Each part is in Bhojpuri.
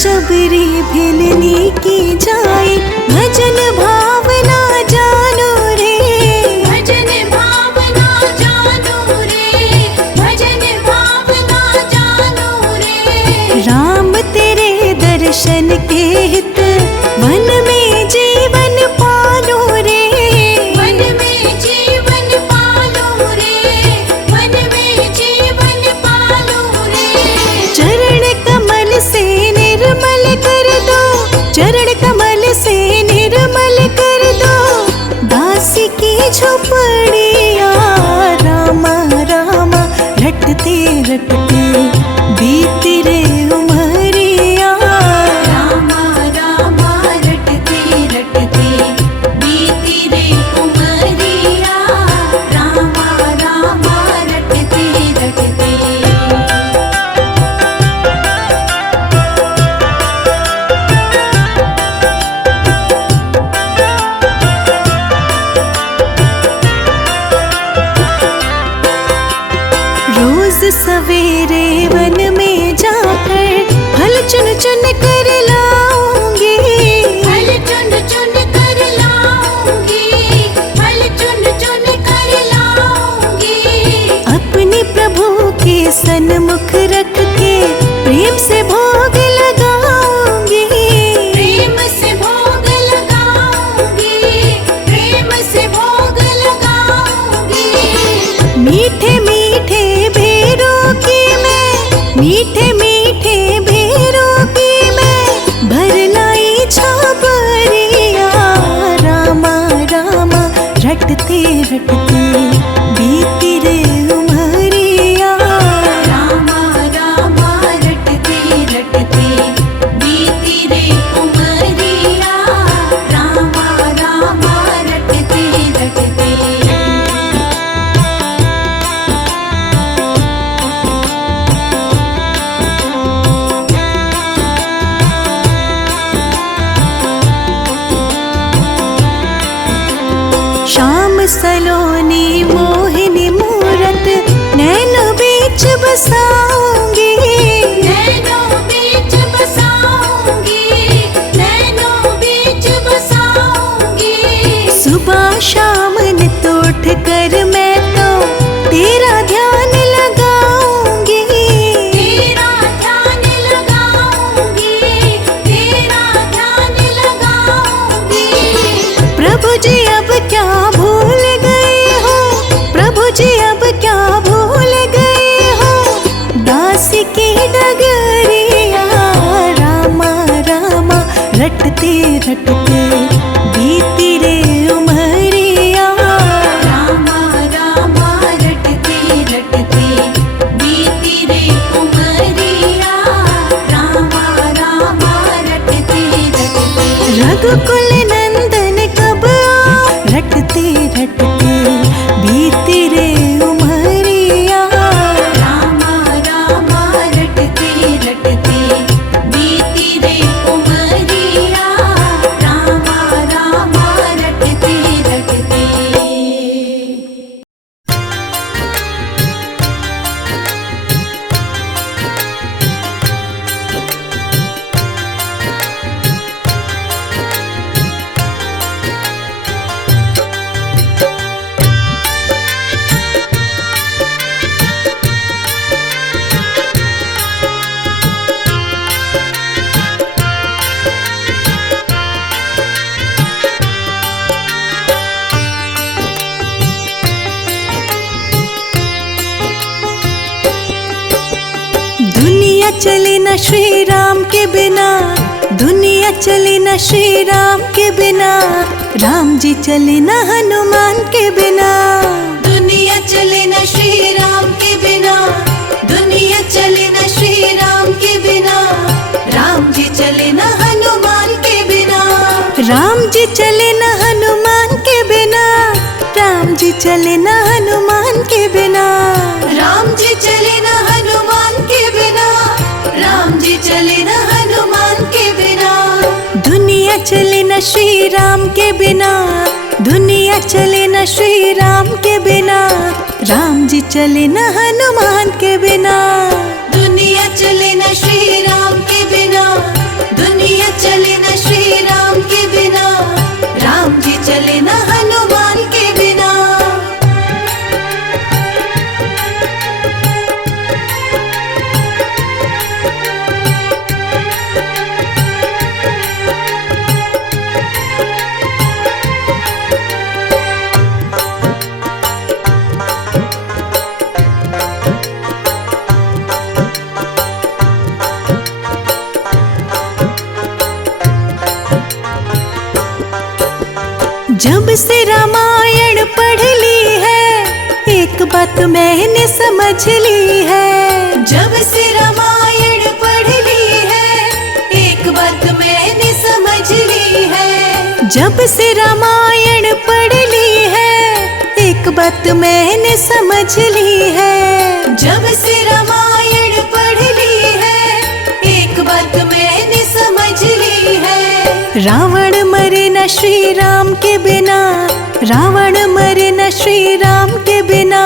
शबरी भिलनी की जाए, भजन भावना जानो रे, भजन भावना जानो रे, भजन भावना जानो रे। राम तेरे दर्शन के हित वन में जीवन पालो रे, वन में जीवन पालो रे, वन में जीवन पालो रे। चरण कमल से निर्मल कर दो, चरण कमल से निर्मल कर दो, दासी की झोपड़िया। रामा रामा रटते रटते बीती रे उमरिया, रामा रामा रटते रटते बीती रे उमरिया, रामा रामा रटते रटते। रोज सवेरे वन में जाकर फल चुन चुन कर लाऊंगी, फल चुन चुन कर लाऊंगी, फल चुन चुन कर लाऊंगी। अपने प्रभु के सन्मुख रख के प्रेम से भोग लगाऊंगी, प्रेम से भोग लगाऊंगी, प्रेम से भोग लगाऊंगी। मीठे मीठे भेरों की मैं, मीठे मीठे भेरों की मैं भर लाई छाबरिया। रामा रामा रटते रटते बीती रे उमरिया, रामा रामा रटते रटते बीती रे उमरिया, रामा रामा रटते रटते। श्याम सलोनी मोहिनी मूरत नैनो बीच बसाऊंगी, नैनों बीच बसाऊंगी, नैनों बीच बसाऊंगी। सुबह शाम नित उठ कर मैं तो तेरा ध्यान लगाऊंगी, तेरा ध्यान लगाऊंगी, तेरा ध्यान लगाऊंगी। प्रभु जी अब क्या भूल गए हो, प्रभु जी अब क्या भूल गए हो, दासी की डगरिया। रामा रामा रटते रटते बीती रे उमरिया, रामा रामा रटते रटते बीती रे उमरिया, रामा रामा रटते रटते। रघुकुल नंदन कब आओ, रटते रटते बीती रे उमरिया, रामा रामा रटते रटते बीती रे उमरिया, रामा रामा रटते रटते। दुनिया चले न श्री राम के बिना, दुनिया चले न श्री राम के बिना, राम जी चले न हनुमान के बिना। दुनिया चले न श्री राम के बिना, दुनिया चले न श्री राम के बिना, राम जी चले न हनुमान के बिना। राम जी चले न हनुमान के बिना, राम जी चले न हनुमान के बिना। राम जी चले न हनुमान के बिना, राम जी चले न हनुमान के बिना। दुनिया चले न श्री राम के बिना, दुनिया चले न श्री राम के बिना, राम जी चले न हनुमान के बिना। दुनिया चले न श्री राम के बिना, दुनिया चले न श्री राम के बिना, राम जी चले न हनुमान के बिना। जब से रामायण पढ़ ली है, एक बात मैंने समझ ली है। जब से रामायण पढ़ ली है, एक बात मैंने समझ ली है। जब से रामायण पढ़ ली है, एक बात मैंने समझ ली है। जब से रामायण पढ़ ली है, एक बात मैंने समझ ली है। रावण मरे न श्री राम के बिना, रावण मरे न श्री राम के बिना,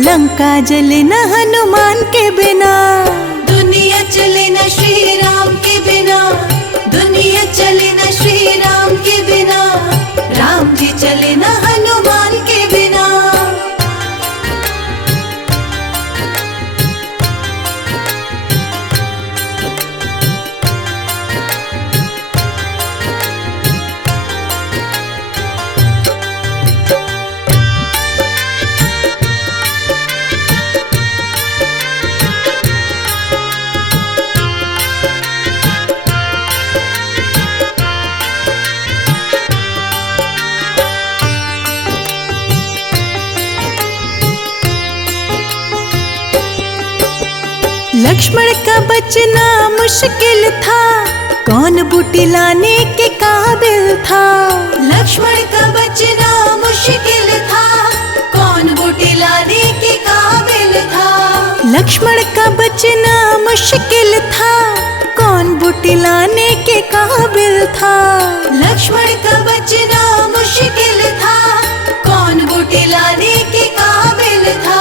लंका जले न हनुमान के बिना। दुनिया चले न श्री राम के बिना, दुनिया चले न श्री राम के बिना, राम जी चले न हनुमान के बिना। लक्ष्मण का बचना मुश्किल था, कौन बूटी लाने के काबिल था। लक्ष्मण का बचना मुश्किल था, कौन बूटी लाने के काबिल था। लक्ष्मण का बचना मुश्किल था, कौन बूटी लाने के काबिल था। लक्ष्मण का बचना मुश्किल था, कौन बूटी लाने के काबिल था।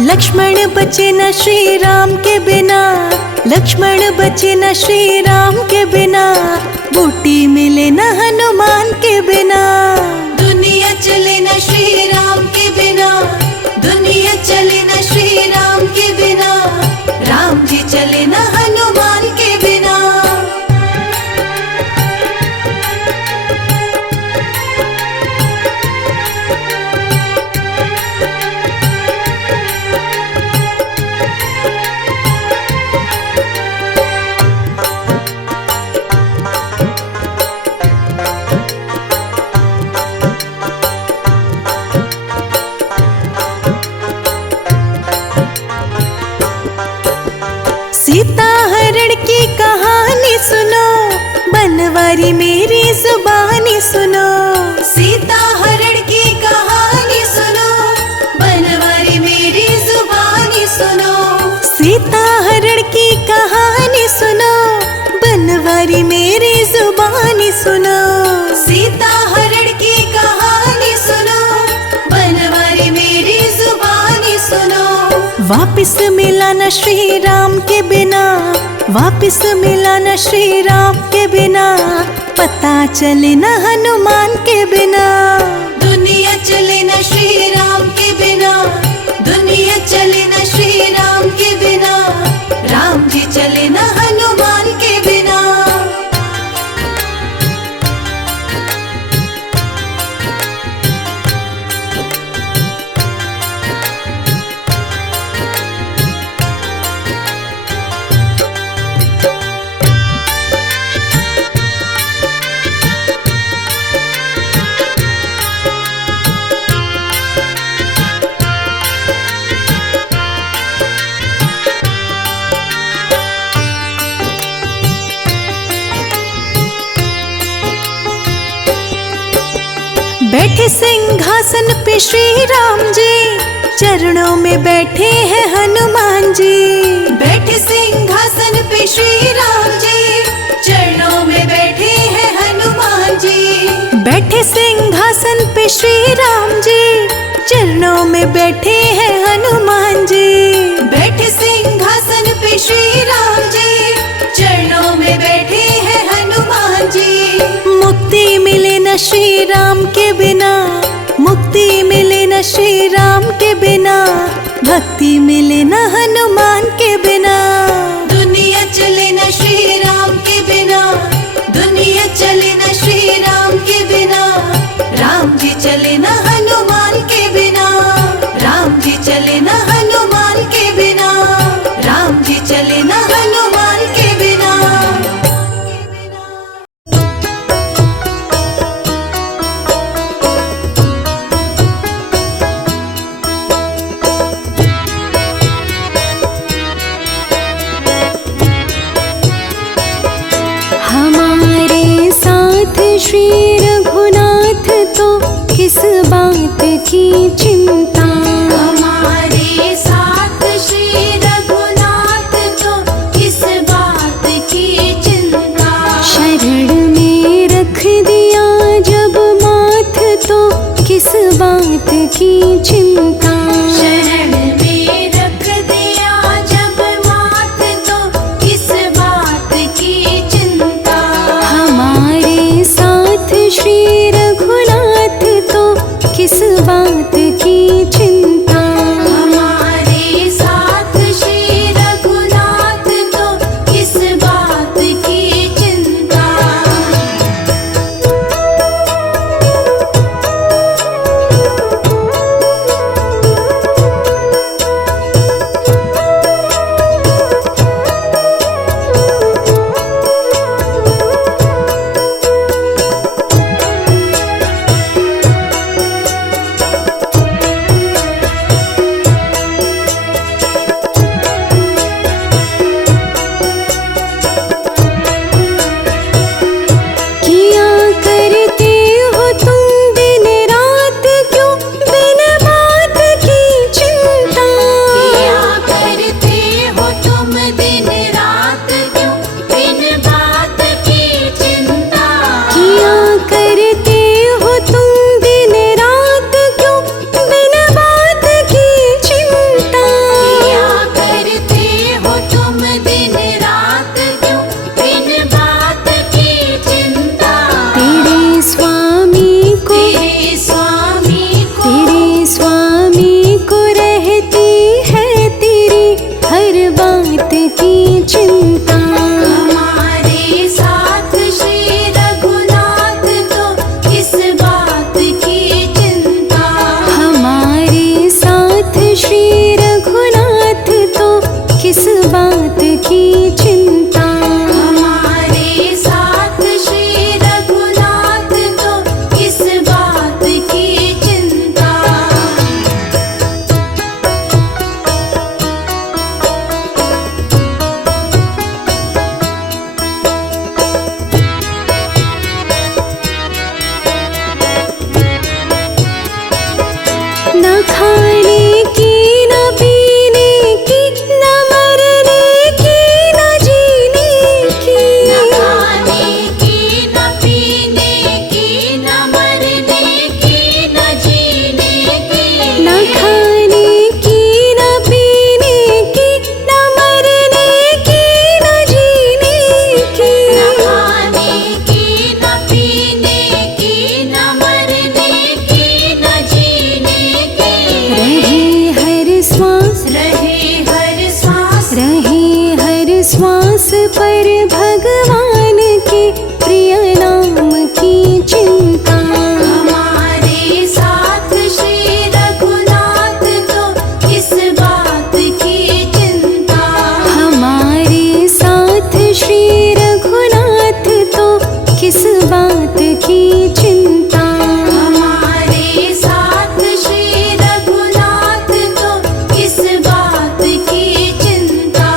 लक्ष्मण बचे न श्री राम के बिना, लक्ष्मण बचे न श्री राम के बिना, बूटी मिले न हनुमान के बिना। दुनिया चले न श्री राम के बिना, दुनिया चले न श्री राम के बिना, राम जी चले न हनुमान के बिना। सीता हरण की कहानी सुनो, बनवारी मेरी जुबानी सुनो। सीता हरण की कहानी सुनो, बनवारी मेरी जुबानी सुनो। सीता हरण की कहानी सुनो, बनवारी मेरी जुबानी सुनो। सीता हरण की कहानी सुनो, बनवारी मेरी जुबानी सुनो। वापिस मिला न श्री राम के बिना, वापिस मिला न श्री राम के बिना, पता चले न हनुमान के बिना। दुनिया चले न श्री राम के बिना, दुनिया चले न श्री राम के बिना, राम जी चले न हनुमान के बिना। बैठे सिंहासन पे श्री राम जी, चरणों में बैठे हैं हनुमान जी। बैठे सिंहासन पे श्री राम जी, चरणों में बैठे हैं हनुमान जी। बैठे सिंहासन पे श्री राम जी, चरणों में बैठे हैं हनुमान जी। बैठे सिंहासन पे श्री राम जी, चरणों में बैठे हैं न श्री राम के बिना, मुक्ति मिले न श्री राम के बिना, भक्ति मिले न हनुमान के बिना। दुनिया चले न श्री राम के बिना, दुनिया चले न श्री राम के बिना, राम जी चले न हनुमान के बिना, राम जी चले न हनुमान के बिना, राम जी चले न हनुमान के बिना। हमारे साथ श्री रघुनाथ तो किस बात की चिंता, हमारे साथ श्री रघुनाथ तो किस बात की चिंता। शरण में रख दिया जब माथ तो किस बात की चिंता। शरण में रख दिया जब माथ तो किस बात की चिंता। हमारे साथ श्री रघुनाथ तो किस बात की चिंता। हमारे साथ श्री रघुनाथ तो किस बात की चिंता। किया करते हो तुम दिन रात क्यों बिन बात की चिंता। किया करते हो तुम दिन रात क्यों बिन बात की चिंता। किया करते हो तुम दिन रात क्यों बिन बात की चिंता। किया करते हो तुम दिन रात क्यों बिन बात की चिंता। तेरे स्वामी को तेरे स्वामी को तेरे स्वामी को रहती है तेरी हर बात की चिंता। हमारे साथ श्री रघुनाथ तो किस बात की चिंता। हमारे साथ श्री रघुनाथ तो किस बात की चिंता। हमारे साथ श्री रघुनाथ तो किस बात की चिंता। न खाने की न पीने की न मरने की न जीने की। न खाने की न पीने की न मरने की न जीने की। न खाने की न पीने की न मरने की न जीने की। न खाने की न पीने की न मरने की न जीने की। रहे हर श्वास रहे हर सांस रहे हर श्वास पर भगवान के प्रिय नाम की चिंता। हमारे साथ श्री रघुनाथ तो किस बात की चिंता। हमारे साथ श्री रघुनाथ तो किस बात की चिंता। हमारे साथ श्री रघुनाथ तो किस बात की चिंता।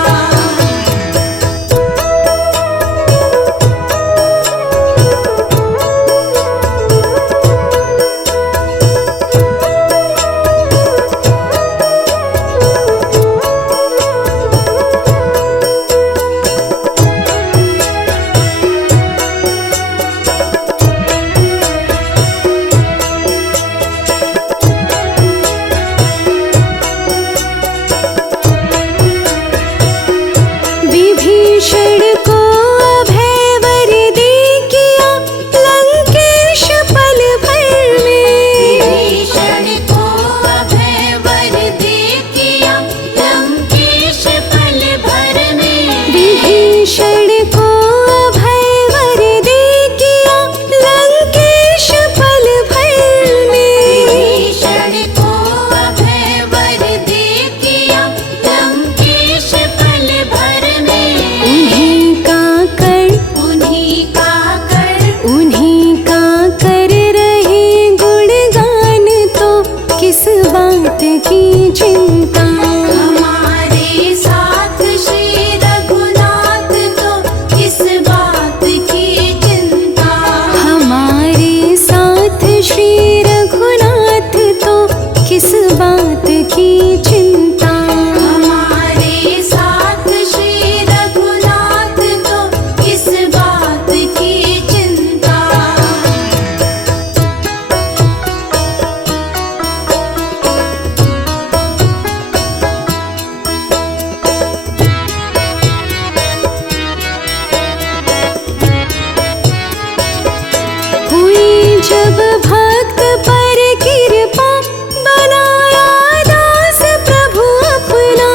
की चिंता। हमारे साथ श्री रघुनाथ तो किस बात की चिंता। हुई जब भक्त पर कृपा, बनाया दास प्रभु अपना।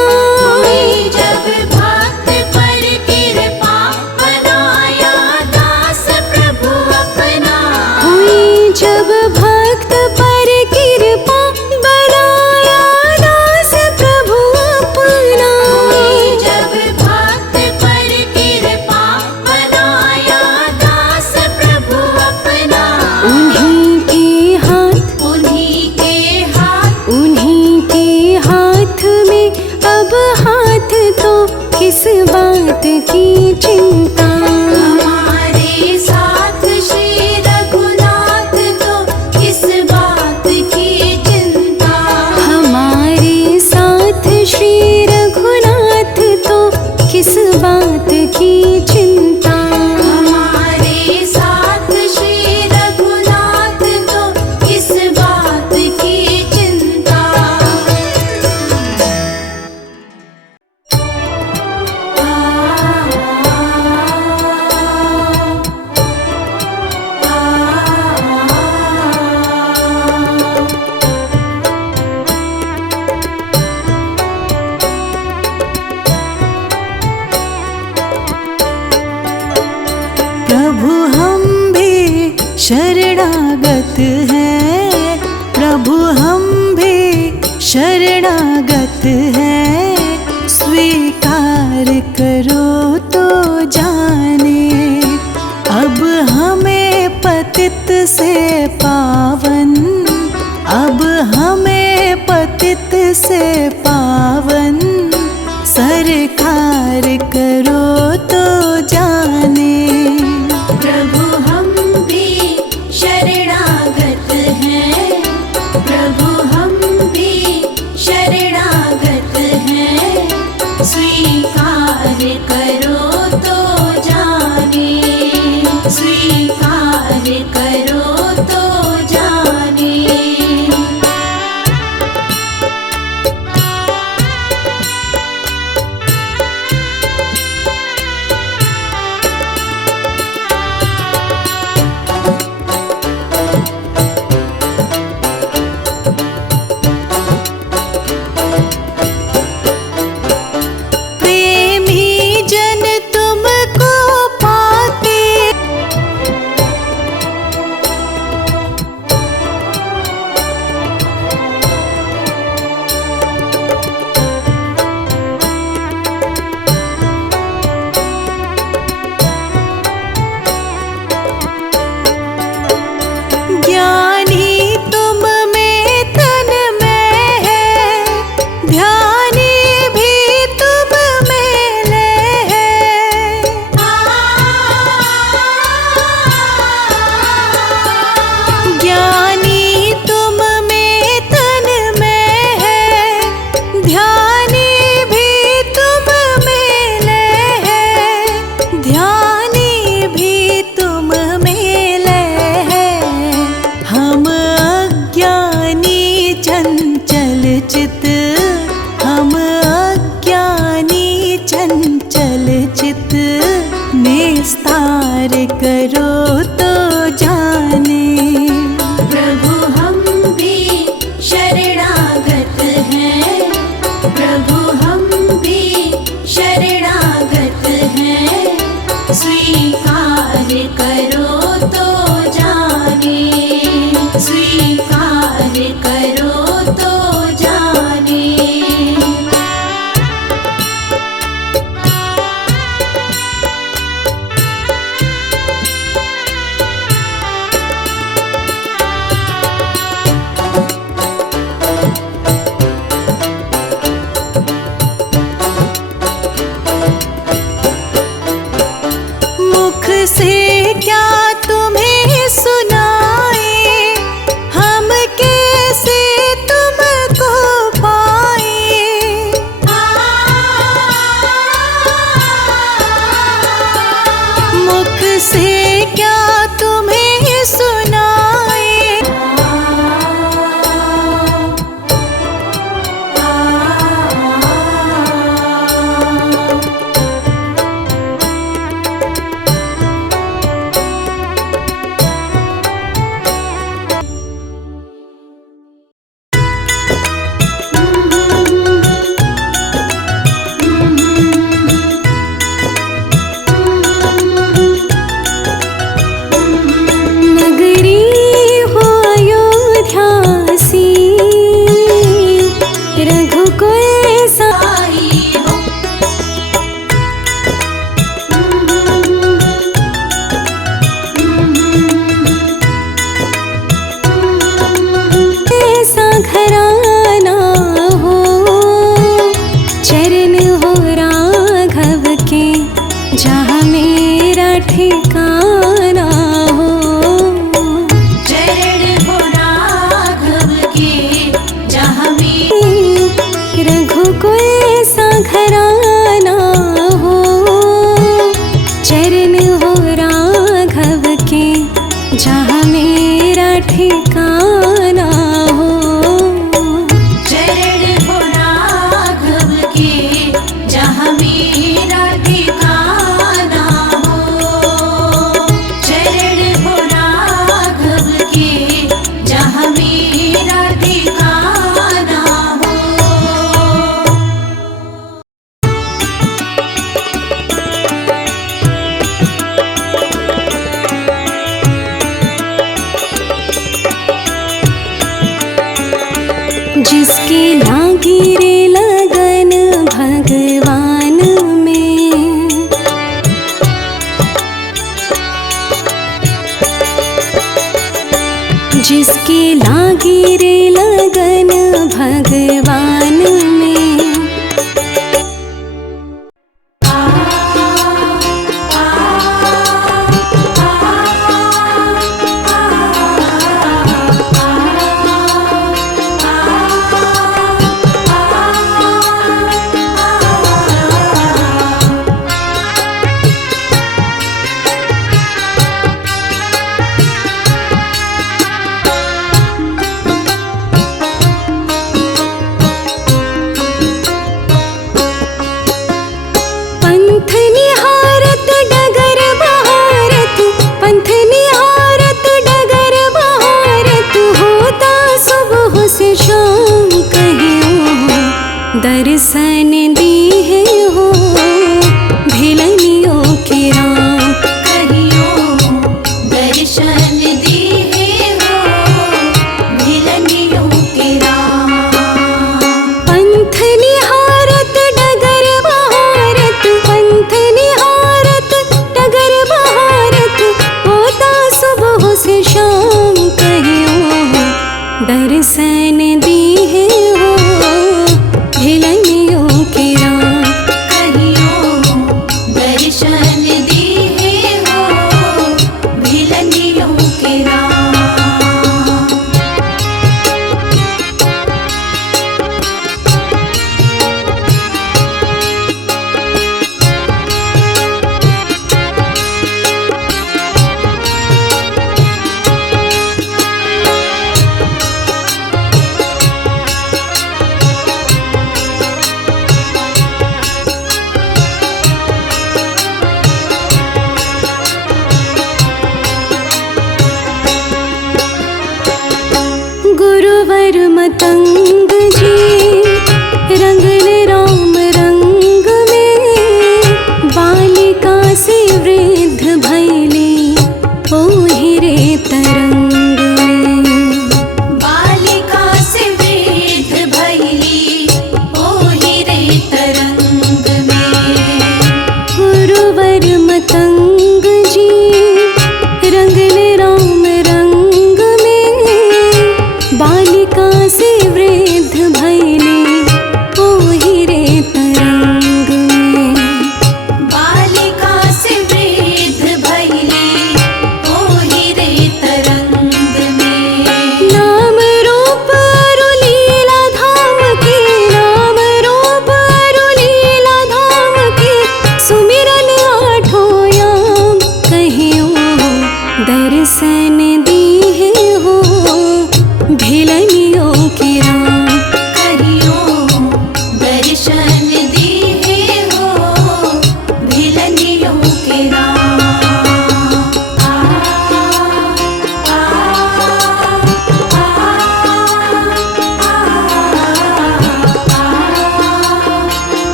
हुई जब भक्त पर कृपा, बनाया दास प्रभु अपना। हुई जब भक्त पर कृपा, बनाया दास प्रभु अपना। हुई जब भक्त पर कृपा, बनाया दास प्रभु अपना। उन्हीं के हाथ, उन्हीं के हाथ, उन्हीं के हाथ में अब हाथ तो किस बात की चिंता। हमारे साथ श्री रघुनाथ तो किस बात की चिंता। हमारे साथ श्री रघुनाथ तो किस बात की चिंता। हमारे साथ श्री रघुनाथ तो किस बात की चिंता। प्रभु हम भी शरणागत हैं, प्रभु हम भी शरणागत हैं। स्वीकार करो तो जाने, अब हमें पतित से पावन, अब हमें पतित से पावन। सरकार करो तो जाने। प्रभु हम भी शरणागत हैं, प्रभु हम भी शरणागत हैं। स्वीकार करो तो जाने, स्वीकार करो तो जाने। प्रेमी जन तुमको पाके, ज्ञानी तुम में तन में है, ध्यानी भी तुम में ले है। ज्ञानी तुम में तन में है, ध्यानी भी तुम में ले है, ध्यानी भी तुम में ले है। हम अज्ञानी चंचल चित, हम अज्ञानी चंचल चित। निस्तार करो तो जाने। प्रभु हम भी शरणागत हैं, प्रभु हम भी शरणागत हैं। स्वीकार करो तो जाने, स्वीकार करो तो जाने। ठिकाना हो। जिसके लागी रे लगन भगवान में, जिसके लागी रे लगन भगवान में, पंथ निहारत डगर बहारत, पंथ निहारत डगर बहारत, होता सुबह से शाम कहियो दर्शन दीहे हो भिलनियों के राम। कहियो दर्शन दिए हो भिलनियों के राम। पंथ निहारत डगर बहारत, पंथ निहारत डगर बहारत, होता सुबह से शाम कहियो दर्शन दीहे हो भिलनियों के राम। कहियो दर्शन दिए हो भिलनियों के राम। गुरुवर मतंग जी रंगन राम रंग में, बालिका से वृद्ध भैली ओहिरे तरंग में। बालिका से वृद्ध भैली ओहिरे तरंग में। गुरुवर मतंग जी रंगन राम रंग में, बालिका से वृद्ध भैली ओहिरे तरंग में। बालिका से वृद्ध भैली ओहिरे तरंग में। नाम रूप अरु लीला धाम के, नाम रूप अरु लीला धाम के, सुमिरन आठों याम कहियो दर्शन दीहे हो भिलनियों के राम। कहियो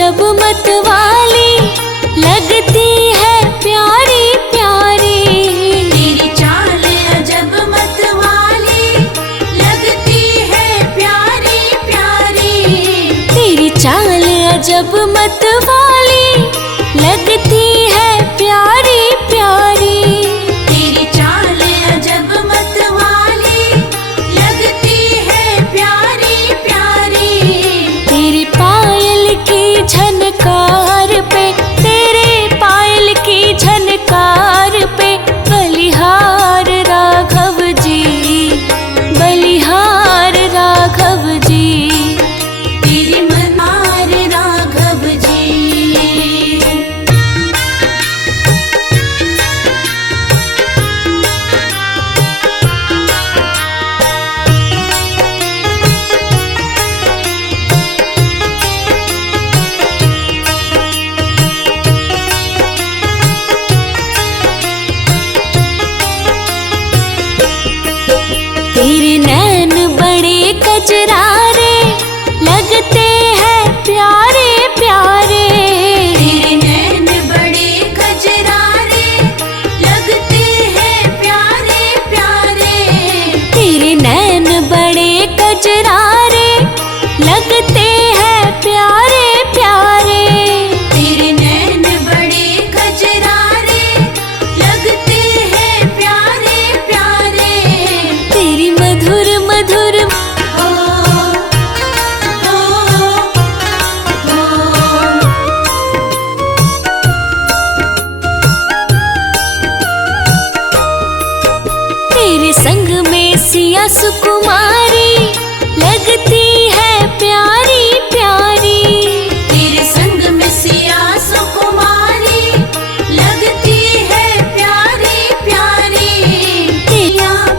अजब मतवाली लगती है प्यारी प्यारी। तेरी चाल अजब मतवाली लगती है प्यारी प्यारी। तेरी चाल अजब मतवाली लगती है प्यारी प्यारी। तेरी चाल अजब मतवाली लगती है प्यारी प्यारी। तेरी पायल की झनकार पे, तेरे पायल की झनकार पे बलिहार राघव जी, बलिहार राघव जी। तेरी मनार राघव जी। तेरे नैन बड़े कजरारे लगते हैं प्यारे प्यारे। तेरे नैन बड़े कजरारे लगते हैं प्यारे प्यारे। तेरे नैन बड़े कजरारे लगते हैं प्यारे प्यारे। तेरे नैन बड़े कजरारे लगते हैं प्यारे प्यारे। तेरी मधुर मधुर हो तेरे संग में सिया सुकुमार